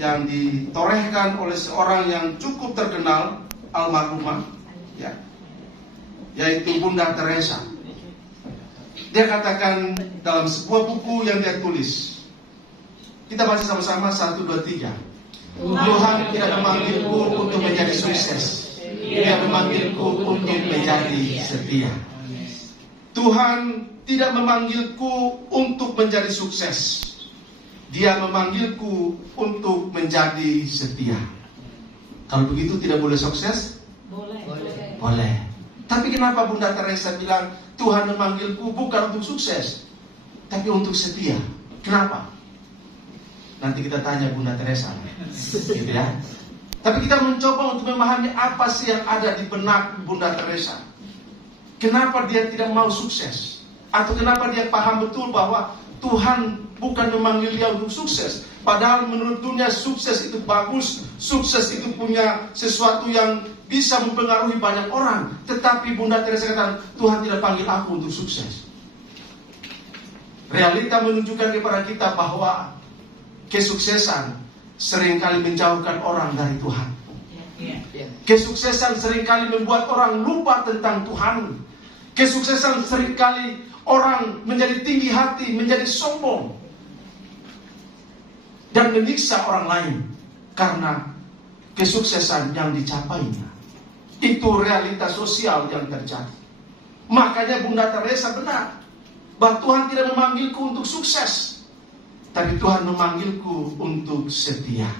yang ditorehkan oleh seorang yang cukup terkenal, almarhumah, ya, yaitu Bunda Teresa. Dia katakan dalam sebuah buku yang dia tulis, kita baca sama-sama 1, 2, 3. Tuhan tidak memanggilku untuk menjadi sukses, Dia memanggilku untuk menjadi setia. Tuhan tidak memanggilku untuk menjadi sukses, Dia memanggilku untuk menjadi setia. Kalau begitu tidak boleh sukses? Boleh. Tapi kenapa Bunda Teresa bilang Tuhan memanggilku bukan untuk sukses, tapi untuk setia? Kenapa? Nanti kita tanya Bunda Teresa, gitu ya. Tapi kita mencoba untuk memahami apa sih yang ada di benak Bunda Teresa. Kenapa dia tidak mau sukses? Atau kenapa dia paham betul bahwa Tuhan bukan memanggil dia untuk sukses? Padahal menurut dunia sukses itu bagus, sukses itu punya sesuatu yang bisa mempengaruhi banyak orang. Tetapi Bunda Teresa katakan, Tuhan tidak panggil aku untuk sukses. Realita menunjukkan kepada kita bahwa kesuksesan seringkali menjauhkan orang dari Tuhan. Kesuksesan seringkali membuat orang lupa tentang Tuhan. Kesuksesan seringkali orang menjadi tinggi hati, menjadi sombong, dan menyiksa orang lain karena kesuksesan yang dicapainya. Itu realitas sosial yang terjadi. Makanya Bunda Teresa benar bahwa Tuhan tidak memanggilku untuk sukses, tapi Tuhan memanggilku untuk setia.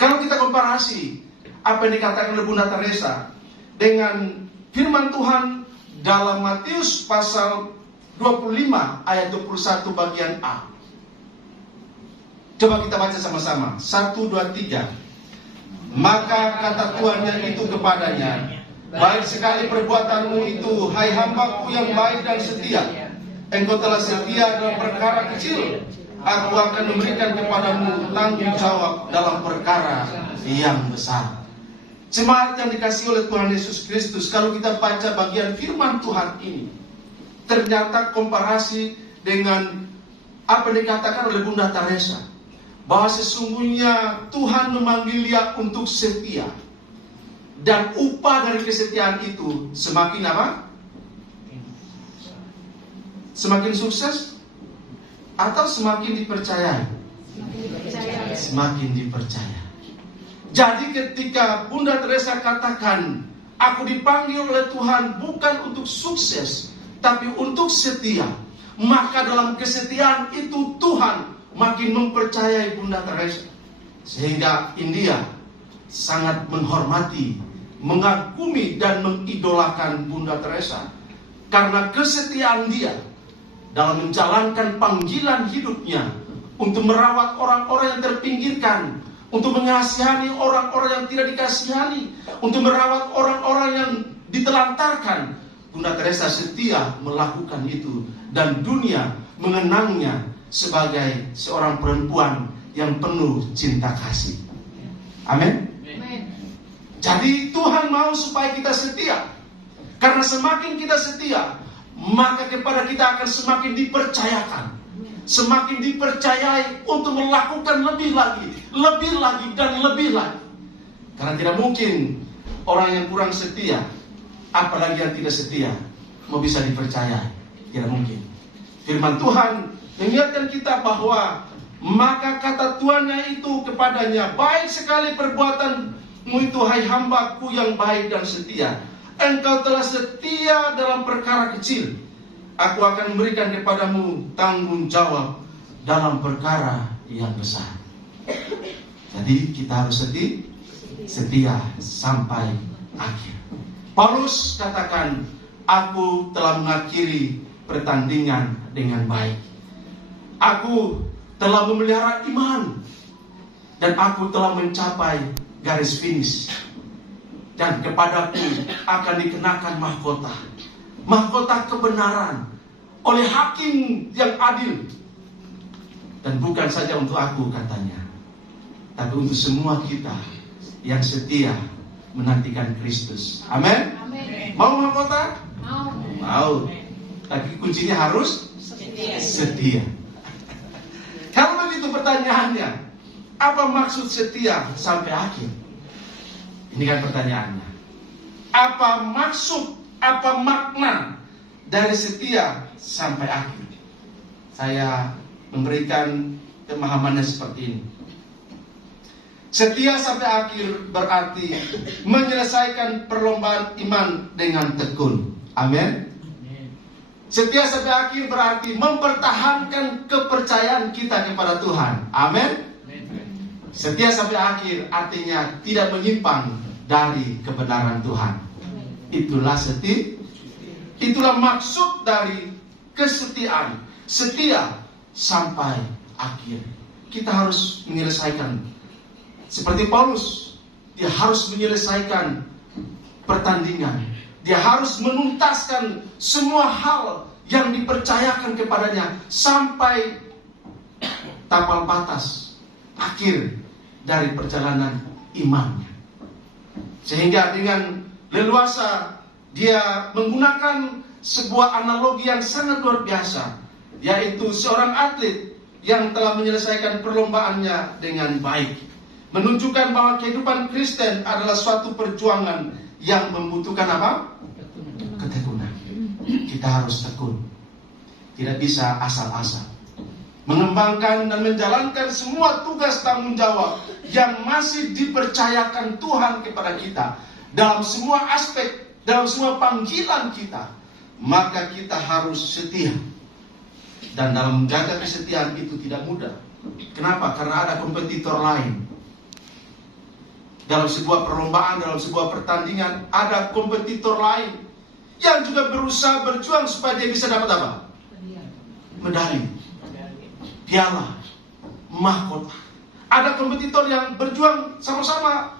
Kalau kita komparasi apa yang dikatakan oleh Bunda Teresa dengan firman Tuhan dalam Matius pasal 25 ayat 21 bagian A. Coba kita baca sama-sama. 1, 2, 3. Maka kata tuannya itu kepadanya, baik sekali perbuatanmu itu, hai hambaku yang baik dan setia. Engkau telah setia dalam perkara kecil, aku akan memberikan kepadamu tanggung jawab dalam perkara yang besar. Jemaat yang dikasihi oleh Tuhan Yesus Kristus, kalau kita baca bagian firman Tuhan ini, ternyata komparasi dengan apa yang dikatakan oleh Bunda Teresa, bahwa sesungguhnya Tuhan memanggil dia untuk setia, dan upah dari kesetiaan itu semakin apa? Semakin sukses atau semakin dipercayai? Semakin dipercaya. Jadi ketika Bunda Teresa katakan, aku dipanggil oleh Tuhan bukan untuk sukses, tapi untuk setia, maka dalam kesetiaan itu Tuhan makin mempercayai Bunda Teresa. Sehingga India sangat menghormati, mengagumi dan mengidolakan Bunda Teresa karena kesetiaan dia dalam menjalankan panggilan hidupnya untuk merawat orang-orang yang terpinggirkan, untuk mengasihani orang-orang yang tidak dikasihani, untuk merawat orang-orang yang ditelantarkan. Bunda Teresa setia melakukan itu, dan dunia mengenangnya sebagai seorang perempuan yang penuh cinta kasih. Amin. Jadi Tuhan mau supaya kita setia, karena semakin kita setia, maka kepada kita akan semakin dipercayakan, semakin dipercayai untuk melakukan lebih lagi dan lebih lagi. Karena tidak mungkin orang yang kurang setia, apalagi yang tidak setia, mau bisa dipercayai. Tidak mungkin. Firman Tuhan mengingatkan kita bahwa maka kata tuannya itu kepadanya, baik sekali perbuatanmu itu, hai hambaku yang baik dan setia. Engkau telah setia dalam perkara kecil, aku akan memberikan kepadamu tanggung jawab dalam perkara yang besar. Jadi kita harus setia sampai akhir. Paulus katakan, aku telah mengakhiri pertandingan dengan baik. Aku telah memelihara iman, dan aku telah mencapai garis finish. Dan kepadaku akan dikenakan mahkota kebenaran oleh hakim yang adil. Dan bukan saja untuk aku katanya, tapi untuk semua kita yang setia menantikan Kristus. Amin. Mau mahkota? Mau. Tapi kuncinya harus setia. Kalau begitu pertanyaannya, Apa maksud setia sampai akhir? Ini kan pertanyaannya. Apa maksud, apa makna dari setia sampai akhir? Saya memberikan pemahamannya seperti ini. Setia sampai akhir berarti menyelesaikan perlombaan iman dengan tekun. Amin. Setia sampai akhir berarti mempertahankan kepercayaan kita kepada Tuhan. Amin. Setia sampai akhir artinya tidak menyimpang dari kebenaran Tuhan. Itulah setia. Itulah maksud dari kesetiaan. Setia sampai akhir. Kita harus menyelesaikan. Seperti Paulus, dia harus menyelesaikan pertandingan. Dia harus menuntaskan semua hal yang dipercayakan kepadanya sampai tapal batas akhir dari perjalanan imannya. Sehingga dengan leluasa dia menggunakan sebuah analogi yang sangat luar biasa, yaitu seorang atlet yang telah menyelesaikan perlombaannya dengan baik, menunjukkan bahwa kehidupan Kristen adalah suatu perjuangan yang membutuhkan apa? Ketekunan. Kita harus tekun. Tidak bisa asal-asal. Mengembangkan dan menjalankan semua tugas tanggung jawab yang masih dipercayakan Tuhan kepada kita dalam semua aspek, dalam semua panggilan kita, maka kita harus setia. Dan dalam menjaga kesetiaan itu tidak mudah. Kenapa? Karena ada kompetitor lain. Dalam sebuah perlombaan, dalam sebuah pertandingan, ada kompetitor lain yang juga berusaha berjuang supaya dia bisa dapat apa? Medali, piala, mahkota. Ada kompetitor yang berjuang sama-sama